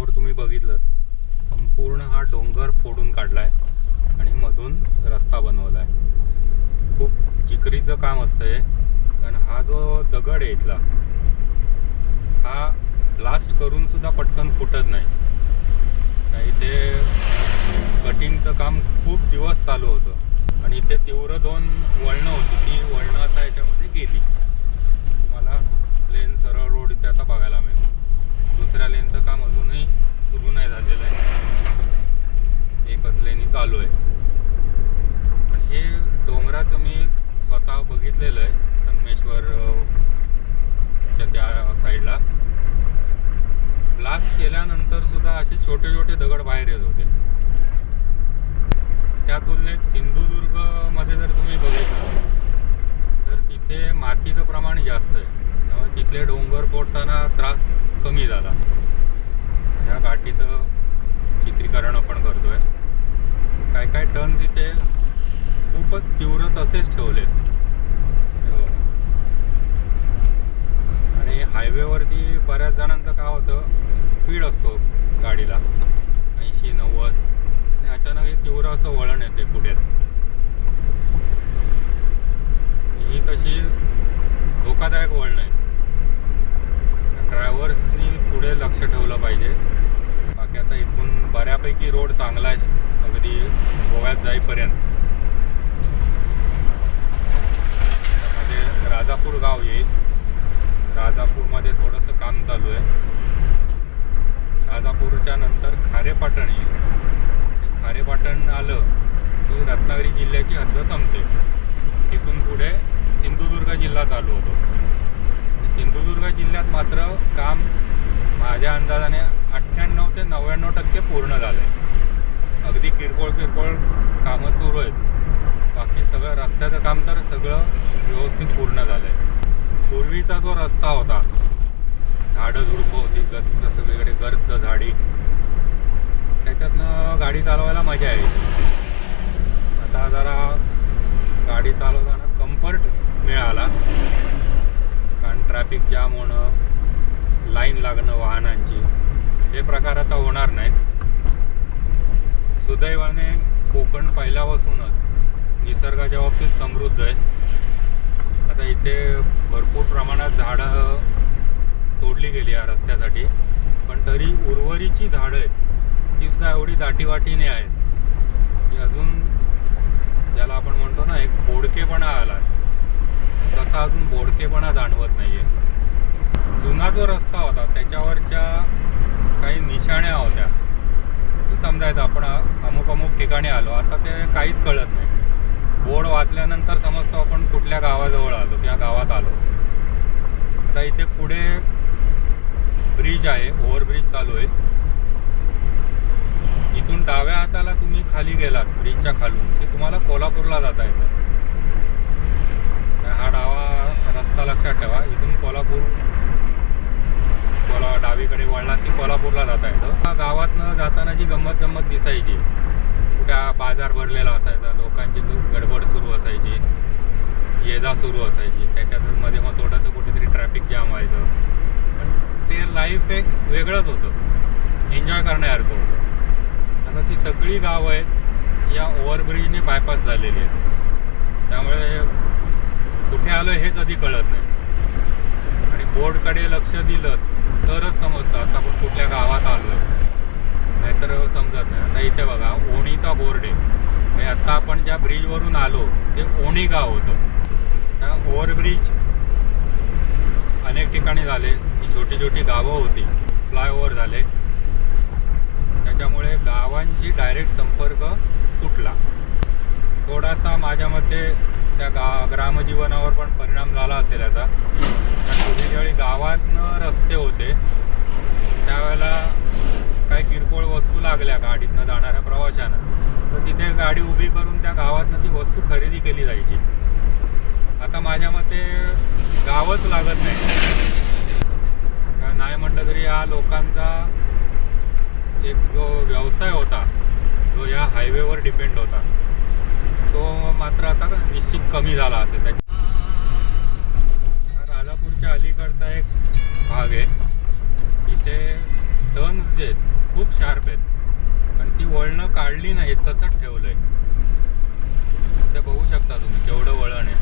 समोर तुम्ही बघितलं संपूर्ण हा डोंगर फोडून काढला आहे आणि मधून रस्ता बनवला आहे खूप चिकरीचं काम असतं हे कारण हा जो दगड आहे इथला हा ब्लास्ट करून सुद्धा पटकन फुटत नाही. इथे कटिंगचं काम खूप दिवस चालू होतं. आणि इथे तीव्र दोन वळणं होती. ती वळणं आता याच्यामध्ये गेली. मला प्लेन सरळ रोड इथे आता बघायला मिळेल. दुसऱ्या लेनचं काम अजूनही सुरू नाही झालेलं आहे. एकच लेनी चालू आहे. पण हे डोंगराचं मी स्वतः बघितलेलं आहे संगमेश्वर च्या त्या साईडला ब्लास्ट केल्यानंतर सुद्धा असे छोटे छोटे दगड बाहेर येत होते. त्या तुलनेत सिंधुदुर्गमध्ये जर तुम्ही बघितलं तर तिथे मातीचं प्रमाण जास्त आहे. त्यामुळे तिथले डोंगर फोडताना त्रास कमी झाला. या घाटीचं चित्रीकरण आपण करतोय. काय काय टर्न्स इथे खूपच तीव्र तसेच ठेवलेत. आणि हायवेवरती बऱ्याच जणांचं काय होतं स्पीड असतो गाडीला. ऐंशी नव्वद. आणि अचानक हे तीव्र असं वळण येते पुढे. ही तशी धोकादायक वळण आहे. ड्रायव्हर्सनी पुढे लक्ष ठेवलं पाहिजे. बाकी आता इथून बऱ्यापैकी रोड चांगला आहे. अगदी गोव्यात जाईपर्यंत. म्हणजे राजापूर गाव येईल. राजापूरमध्ये थोडंसं काम चालू आहे. राजापूरच्या नंतर खारेपाटण येईल. खारेपाटण आलं की रत्नागिरी जिल्ह्याची हद्द संपते. तिथून पुढे सिंधुदुर्ग जिल्हा चालू होतो. सिंधुदुर्ग जिल्ह्यात मात्र काम माझ्या अंदाजाने अठ्ठ्याण्णव ते नव्याण्णव टक्के पूर्ण झालं आहे अगदी किरकोळ किरकोळ कामं सुरू आहेत. बाकी सगळं रस्त्याचं काम तर सगळं व्यवस्थित पूर्ण झालं आहे पूर्वीचा जो रस्ता होता झाडं झुडपं होती गच्च सगळीकडे गर्द झाडी त्याच्यातनं गाडी चालवायला मजा यायची. आता जरा गाडी चालवताना कम्फर्ट मिळाला. कारण ट्रॅफिक जाम होणं लाईन लागणं वाहनांची हे प्रकार आता होणार नाहीत. सुदैवाने कोकण पहिल्यापासूनच निसर्गाच्या बाबतीत समृद्ध आहे. आता इथे भरपूर प्रमाणात झाडं तोडली गेली या रस्त्यासाठी पण तरी उर्वरीची झाडं आहेत. ती सुद्धा एवढी दाटीवाटीने आहेत. की अजून ज्याला आपण म्हणतो ना एक बोडकेपणा आला तसा अजून बोडकेपणा जाणवत नाही आहे जुना जो रस्ता होता त्याच्यावरच्या काही निशाण्या होत्या. ते समजायचं आपण अमुक अमुक ठिकाणी आलो. आता ते काहीच कळत नाही. बोर्ड वाचल्यानंतर समजतो आपण कुठल्या गावाजवळ आलो त्या गावात आलो. आता इथे पुढे ब्रिज आहे ओव्हरब्रिज चालू आहे. इथून डाव्या हाताला तुम्ही खाली गेलात ब्रिजच्या खालून की तुम्हाला कोल्हापूरला जाता येतं. हा डावा रस्ता लक्षात ठेवा. इथून कोल्हापूर कोल्हा डावीकडे वळला की कोल्हापूरला जाता येतं. हा गावातनं जाताना जी गंमत गंमत दिसायची कुठे बाजार भरलेला असायचा लोकांची गडबड सुरू असायची ये जा सुरू असायची. त्याच्यात मध्ये मग थोडंसं कुठेतरी ट्रॅफिक जाम व्हायचं. पण ते लाईफ एक वेगळंच होतं. एन्जॉय करण्यासारखं होतं. आता ती सगळी गावं आहेत या ओव्हरब्रिजने बायपास झालेली आहेत. त्यामुळे कुठे आलं हेच आधी कळत नाही. आणि बोर्डकडे लक्ष दिलं तरच समजतं आता आपण कुठल्या गावात आलो आहे नाहीतर समजत नाही. आता इथे बघा ओणीचा बोर्ड आहे. म्हणजे आत्ता आपण ज्या ब्रिजवरून आलो ते ओणी गाव होतं. त्या ओव्हरब्रिज अनेक ठिकाणी झाले. ती छोटी छोटी गावं होती. फ्लायओव्हर झाले. त्याच्यामुळे गावांशी डायरेक्ट संपर्क तुटला. थोडासा माझ्या मते त्या गा ग्रामजीवनावर पण परिणाम झाला असेल याचा. कारण पूर्वी ज्यावेळी गावातनं रस्ते होते त्यावेळेला काही किरकोळ वस्तू लागल्या गाडीतनं जाणाऱ्या प्रवाशांना. तर तिथे गाडी उभी करून त्या गावातनं ती वस्तू खरेदी केली जायची. आता माझ्या मते गावच लागत नाही. कारण नाही म्हटलं तरी या लोकांचा एक जो व्यवसाय होता जो या हायवेवर डिपेंड होता. तो मात्र आता निश्चित कमी झाला असेल. त्याच्या राजापूरच्या अलीकडचा एक भाग आहे. इथे टर्न्स जे आहेत खूप शार्प आहेत. पण ती वळणं काढली नाही तसंच ठेवलंय. ते बघू शकता तुम्ही केवढं वळण आहे.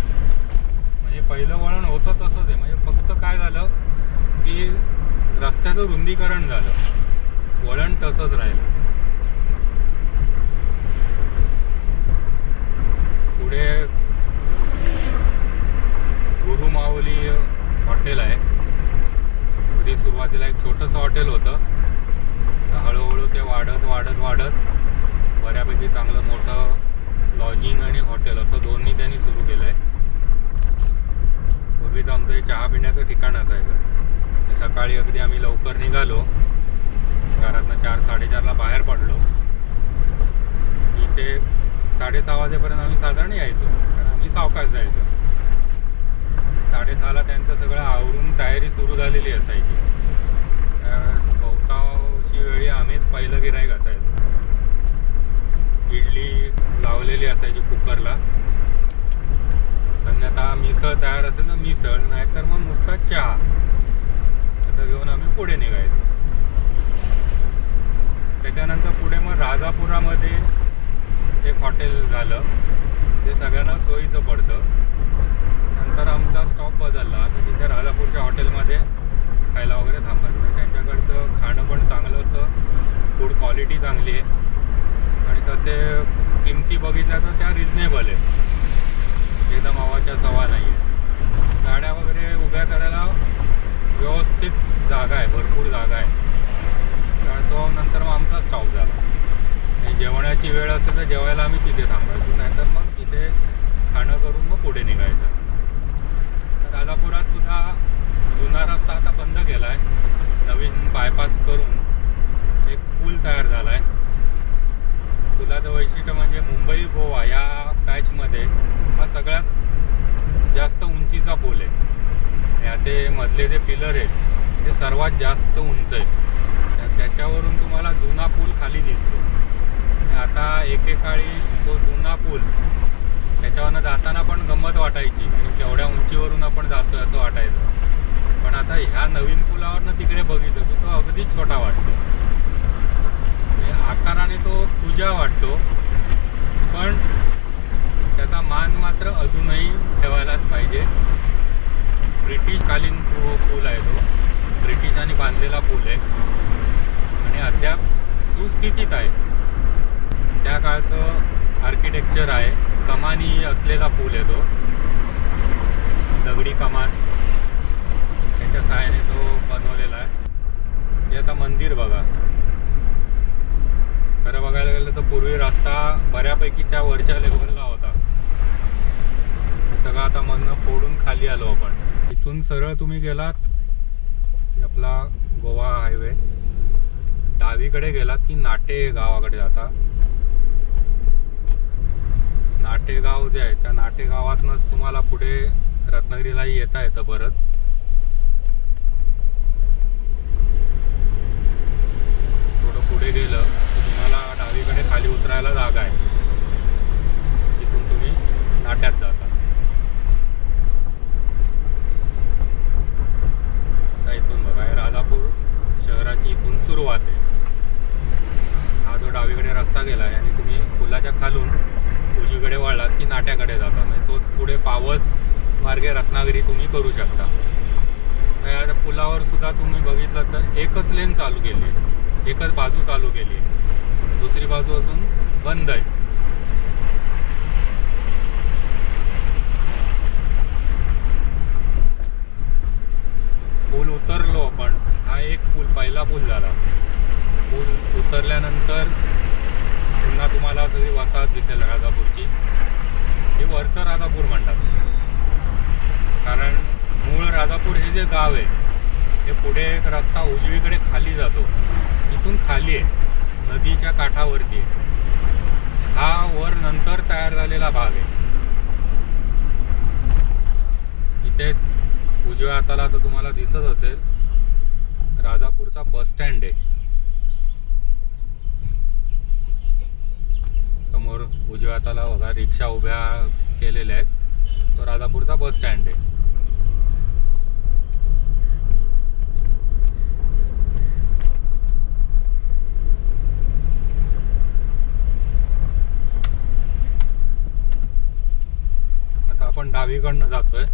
म्हणजे पहिलं वळण होतं तसंच आहे. म्हणजे फक्त काय झालं की रस्त्याचं रुंदीकरण झालं. वळण तसंच राहिलं. पुढे गुरुमाऊली हॉटेल आहे. कधी सुरुवातीला एक छोटंसं हॉटेल होतं. हळूहळू ते वाढत वाढत वाढत बऱ्यापैकी चांगलं मोठं लॉजिंग आणि हॉटेल असं दोन्ही त्यांनी सुरू केलं आहे पूर्वीच आमचं हे चहा पिण्याचं ठिकाण असायचं. सकाळी अगदी आम्ही लवकर निघालो. घरातनं चार साडेचारला बाहेर पडलो. इथे साडेसहा वाजेपर्यंत आम्ही साधारण यायचो. कारण आम्ही सावकाश जायचो. साडेसहाला त्यांचं सगळं आवरून तयारी सुरू झालेली असायची. बहुतांशी वेळी आम्हीच पहिलं गिरायक असायचो. इडली लावलेली असायची कुकरला. अन्यथा मिसळ तयार असेल तर मिसळ नाहीतर मग नुसता चहा. असं घेऊन आम्ही पुढे निघायचो. त्याच्यानंतर पुढे मग राजापुरामध्ये एक हॉटेल झालं. जे सगळ्यांना सोयीचं पडतं. नंतर आमचा स्टॉप बदलला. आम्ही तिथे राजापूरच्या हॉटेलमध्ये खायला वगैरे थांबायचं म्हणजे त्यांच्याकडचं खाणं पण चांगलं असतं. फूड क्वालिटी चांगली आहे. आणि तसे किमती बघितल्या तर त्या रिजनेबल आहे एकदम आवाच्या सवा नाही आहे गाड्या वगैरे उभ्या करायला व्यवस्थित जागा आहे. भरपूर जागा आहे. तो नंतर मग आमचा स्टॉप झाला. आणि जेवणाची वेळ असेल तर जेवायला आम्ही तिथे थांबायचो. नाहीतर मग तिथे खाणं करून मग पुढे निघायचं. तर राजापुरात सुद्धा जुना रस्ता आता बंद केला आहे नवीन बायपास करून एक पूल तयार झाला आहे पुलाचं वैशिष्ट्य म्हणजे मुंबई गोवा या पॅचमध्ये हा सगळ्यात जास्त उंचीचा पूल आहे. याचे मधले जे पिलर आहेत ते सर्वात जास्त उंच आहे त्याच्यावरून तुम्हाला जुना पूल खाली दिसतो. आता एकेकाळी तो जुना पूल त्याच्यावरनं जाताना पण गंमत वाटायची. आणि तेवढ्या उंचीवरून आपण जातोय असं वाटायचं. पण आता ह्या नवीन पुलावरनं तिकडे बघितलं की तो अगदीच छोटा वाटतो. म्हणजे आकाराने तो तुझ्या वाटतो. पण त्याचा मान मात्र अजूनही ठेवायलाच पाहिजे. ब्रिटिशकालीन पू पूल आहे तो. ब्रिटिशांनी बांधलेला पूल आहे. आणि अद्याप सुस्थितीत आहे. त्या काळचं आर्किटेक्चर आहे. कमानी असलेला पूल आहे तो. दगडी कमान. त्याच्या सहाय्याने तो बनवलेला आहे. हे आता मंदिर बघा. खरं बघायला गेलं तर पूर्वी रस्ता बऱ्यापैकी त्या वरच्या लेवलला होता. सगळं आता मधनं फोडून खाली आलो आपण. इथून सरळ तुम्ही गेलात आपला गोवा हायवे. डावीकडे गेलात की नाटे गावाकडे जाता. नाटेगाव जे आहे त्या नाटेगावातनंच तुम्हाला पुढे रत्नागिरीलाही येता येतं परत. थोडं पुढे गेलं तुम्हाला डावीकडे खाली उतरायला जागा आहे. तिथून तुम्ही नाट्यात जाता. आता इथून बघा राजापूर शहराची इथून सुरुवात आहे. हा जो डावीकडे रस्ता गेला आहे आणि तुम्ही पुलाच्या खालून उजवीकडे वळलात की नाट्याकडे जाता. म्हणजे तोच पुढे पावस मार्गे रत्नागिरी तुम्ही करू शकता. म्हणजे या पुलावर सुद्धा तुम्ही बघितलं तर एकच लेन चालू केली आहे. एकच बाजू चालू केली आहे. दुसरी बाजू अजून बंद आहे. पूल उतरलो आपण हा एक पूल पहिला पूल झाला. पूल उतरल्यानंतर पुन्हा तुम्हाला सगळी वसाहत दिसेल राजापूरची. हे वरचं राजापूर म्हणतात. कारण मूळ राजापूर हे जे गाव आहे हे पुढे एक रस्ता उजवीकडे खाली जातो. इथून खाली आहे. नदीच्या काठावरती आहे. हा वर नंतर तयार झालेला भाग आहे. इथेच उजव्या हाताला तर तुम्हाला दिसत असेल राजापूरचा बस स्टँड आहे. उजव्या त्याला बघा रिक्षा उभ्या केलेल्या आहेत. तो राजापूरचा बस स्टँड आहे. आता आपण डावीकडनं जातोय.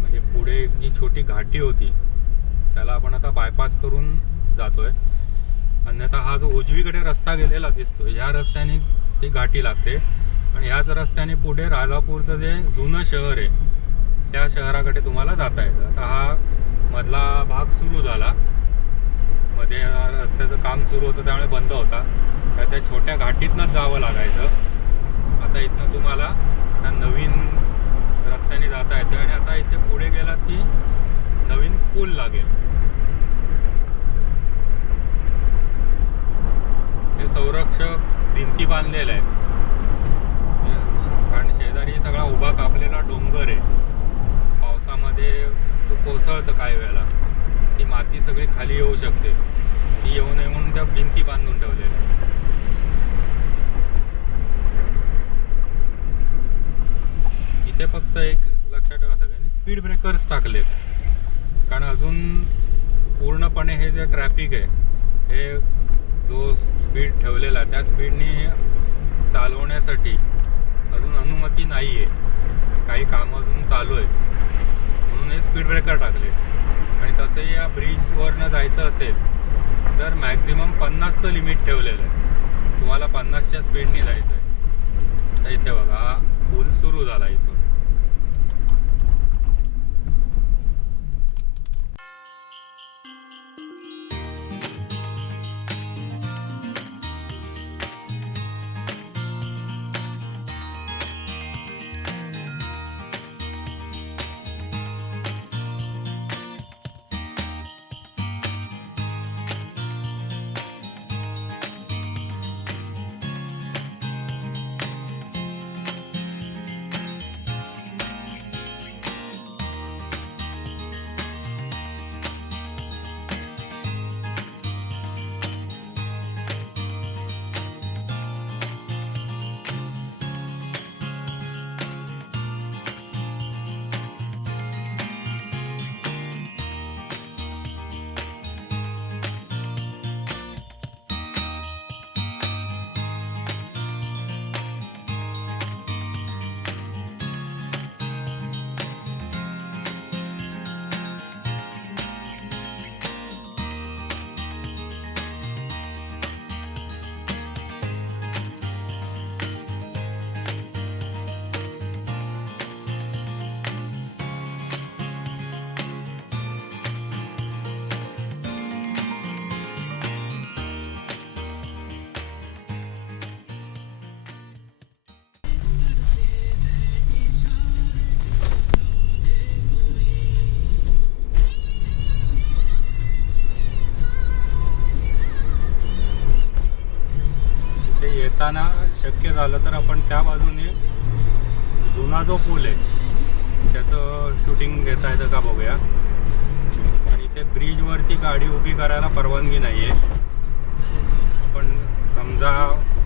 म्हणजे पुढे जी छोटी घाटी होती त्याला आपण आता बायपास करून जातोय. अन्यथा हा जो उजवीकडे रस्ता गेलेला दिसतो ह्या रस्त्याने ती घाटी लागते. आणि ह्याच रस्त्याने पुढे राजापूरचं जे जुनं शहर आहे त्या शहराकडे तुम्हाला जाता येतं. आता हा मधला भाग सुरू झाला. मध्ये रस्त्याचं काम सुरू होतं त्यामुळे बंद होता. तर त्या छोट्या घाटीतनंच जावं लागायचं. आता इथनं तुम्हाला त्या नवीन रस्त्याने जाता येतं आणि आता इथे पुढे गेलात की नवीन पूल लागेल. ते संरक्षक भिंती बांधलेल्या आहेत कारण शेजारी सगळा उभा कापलेला डोंगर आहे. पावसामध्ये तो कोसळतं काही वेळेला. ती माती सगळी खाली येऊ शकते. ती येऊ नये म्हणून त्या भिंती बांधून ठेवलेल्या आहेत. इथे फक्त एक लक्षात ठेवा सगळ्यांनी स्पीड ब्रेकर्स टाकलेत. कारण अजून पूर्णपणे हे जे ट्रॅफिक आहे हे जो स्पीड ठेवलेला त्या स्पीडनी चालवण्यासाठी अजून अनुमती नाही आहे काही कामं अजून चालू आहेत. म्हणून हे स्पीड ब्रेकर टाकले. आणि तसंही या ब्रिजवरनं जायचं असेल तर मॅक्झिमम पन्नासचं लिमिट ठेवलेलं आहे. तुम्हाला पन्नासच्या स्पीडनी जायचं आहे तर इथे बघा पूल सुरू झाला इथून. जाताना शक्य झालं तर आपण त्या बाजूने जुना जो पूल आहे त्याचं शूटिंग घेता येतं का बघूया. आणि इथे ब्रिजवरती गाडी उभी करायला परवानगी नाही आहे पण समजा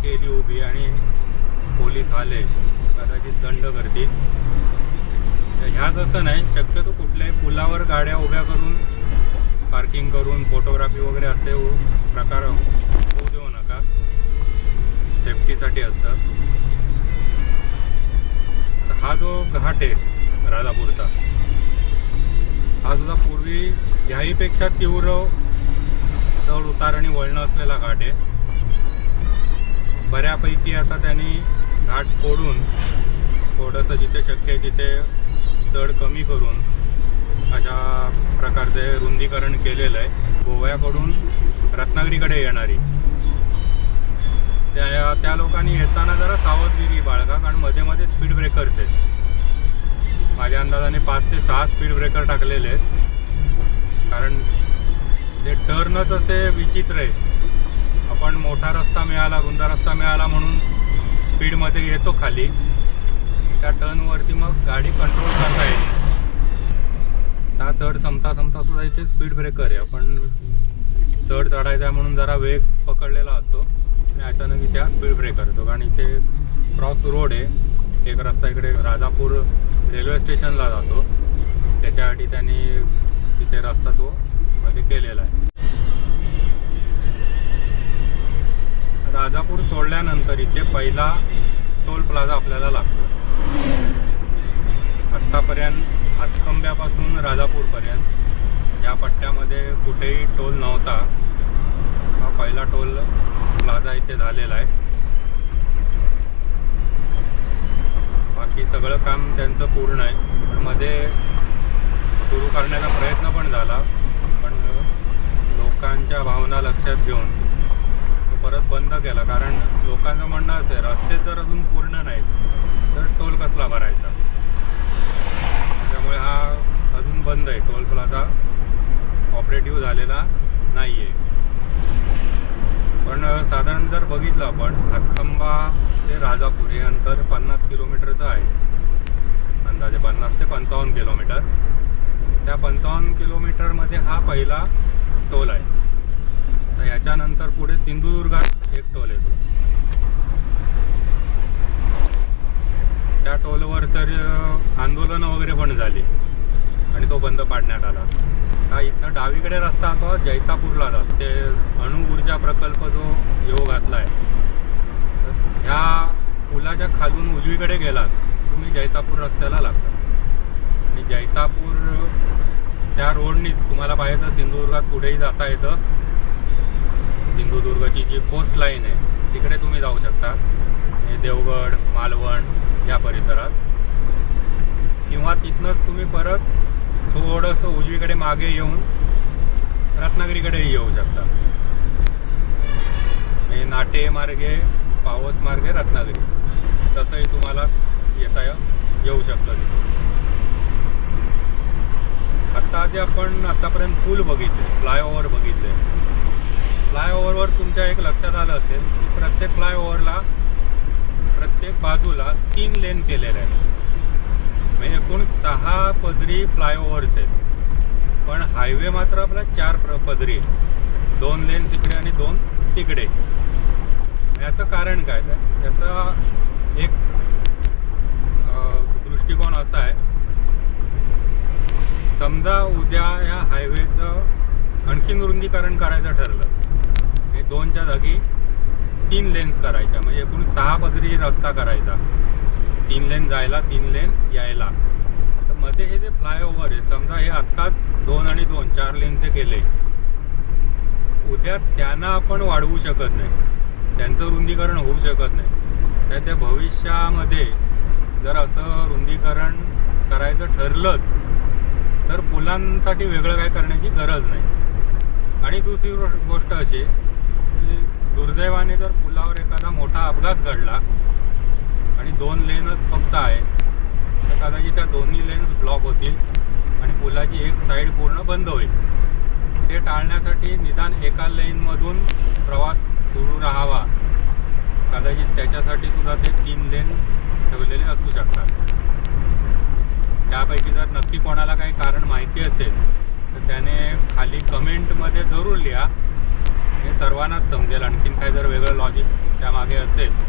केली उभी आणि पोलीस आले कदाचित दंड करतील. तर ह्याच असं नाही शक्यतो कुठल्याही पुलावर गाड्या उभ्या करून पार्किंग करून फोटोग्राफी वगैरे असे प्रकार सेफ्टीसाठी असतं हा जो घाट आहे राजापूरचा हा सुद्धा पूर्वी ह्याहीपेक्षा तीव्र चढ उतार आणि वळणं असलेला घाट आहे. बऱ्यापैकी आता त्यांनी घाट फोडून थोडंसं जिथे शक्य आहे तिथे चढ कमी करून अशा प्रकारचे रुंदीकरण केलेलं आहे. गोव्याकडून रत्नागिरीकडे येणारी त्या त्या लोकांनी येताना जरा सावधगिरी बाळगा कारण मध्ये मध्ये स्पीड ब्रेकर्स आहेत. माझ्या अंदाजाने पाच ते सहा स्पीड ब्रेकर टाकलेले आहेत. कारण ते टर्नच असे विचित्र आहे आपण मोठा रस्ता मिळाला रुंदा रस्ता मिळाला म्हणून स्पीडमध्ये येतो खाली. त्या टर्नवरती मग गाडी कंट्रोल करता येईल. हा चढ संपता संपता सुद्धा इथे स्पीड ब्रेकर आहे. आपण चढ चढायचा आहे म्हणून जरा वेग पकडलेला असतो. आणि अचानक इथे हा स्पीड ब्रेकर येतो कारण इथे क्रॉस रोड आहे. एक रस्ता इकडे राजापूर रेल्वे स्टेशनला जातो. त्याच्यासाठी त्यांनी तिथे रस्ता तो मध्ये केलेला आहे. राजापूर सोडल्यानंतर इथे पहिला टोल प्लाझा आपल्याला लागतो. आत्तापर्यंत हातकंब्यापासून राजापूरपर्यंत. या पट्ट्यामध्ये कुठेही टोल नव्हता. हा पहिला टोल प्लाझा इथे झालेला आहे. बाकी सगळं काम त्यांचं पूर्ण आहे. पण मध्ये सुरू करण्याचा प्रयत्न पण झाला पण लोकांच्या भावना लक्षात घेऊन तो परत बंद केला. कारण लोकांचं म्हणणं असं आहे रस्ते जर अजून पूर्ण नाहीत तर टोल कसला भरायचा? त्यामुळे हा अजून बंद आहे. टोल प्लाझा ऑपरेटिव्ह झालेला नाही आहे पण साधारण जर बघितलं आपण हातखंबा ते राजापूर हे अंतर पन्नास किलोमीटरचं आहे. अंदाजे पन्नास ते पंचावन्न किलोमीटर. त्या पंचावन्न किलोमीटरमध्ये हा पहिला टोल आहे. तर ह्याच्यानंतर पुढे सिंधुदुर्गात एक टोल येतो. त्या टोलवर तर आंदोलनं वगैरे पण झाली. आणि तो बंद पाडण्यात आला. हा इथनं डावीकडे रस्ता तो जैतापूरला जातो. ते अणु ऊर्जा प्रकल्प जो येऊ घातला आहे तर ह्या पुलाच्या खालून उजवीकडे गेलात तुम्ही जैतापूर रस्त्याला लागता. आणि जैतापूर त्या रोडनीच तुम्हाला पाहिजे तर सिंधुदुर्गात पुढेही जाता येतं. सिंधुदुर्गची जी कोस्ट लाईन आहे तिकडे तुम्ही जाऊ शकता. देवगड मालवण या परिसरात. किंवा तिथनंच तुम्ही परत थोडंसं उजवीकडे मागे येऊन रत्नागिरीकडेही येऊ शकता. म्हणजे नाटे मार्गे पावस मार्गे रत्नागिरी. तसंही तुम्हाला येता येऊ शकतं तिथून आत्ता जे आपण आतापर्यंत पूल बघितले फ्लायओव्हर बघितले. फ्लायओव्हरवर तुमच्या एक लक्षात आलं असेल की प्रत्येक फ्लायओव्हरला प्रत्येक बाजूला तीन लेन केलेल्या आहेत. म्हणजे एकूण सहा पदरी फ्लायओव्हर्स आहेत. पण हायवे मात्र आपला चार प्र पदरी आहे दोन लेन्स इकडे आणि दोन तिकडे. याचं कारण काय? तर याचा एक दृष्टिकोन असा आहे. समजा उद्या या हायवेचं आणखीन रुंदीकरण करायचं ठरलं हे दोनच्या जागी तीन लेन्स करायच्या. म्हणजे एकूण सहा पदरी रस्ता करायचा. तीन लेन जायला तीन लेन यायला. तर मध्ये हे जे फ्लायओव्हर आहे समजा हे आत्ताच दोन आणि दोन चार लेनचे केले. उद्या त्यांना आपण वाढवू शकत नाही. त्यांचं रुंदीकरण होऊ शकत नाही. तर त्या भविष्यामध्ये जर असं रुंदीकरण करायचं ठरलंच तर पुलांसाठी वेगळं काय करण्याची गरज नाही. आणि दुसरी गोष्ट अशी की दुर्दैवाने जर पुलावर एखादा मोठा अपघात घडला आणि दोन लेनच फक्त आहे. तर कदाचित त्या दोन्ही लेन्स ब्लॉक होतील आणि पुलाची एक साईड पूर्ण बंद होईल. ते टाळण्यासाठी निदान एका लेनमधून प्रवास सुरू राहावा. कदाचित त्याच्यासाठी सुद्धा ते तीन लेन ठेवलेले असू शकतात. त्यापैकी जर नक्की कोणाला काही कारण माहिती असेल तर त्याने खाली कमेंटमध्ये जरूर लिहा. हे सर्वांनाच समजेल. आणखीन काही जर वेगळं लॉजिक त्यामागे असेल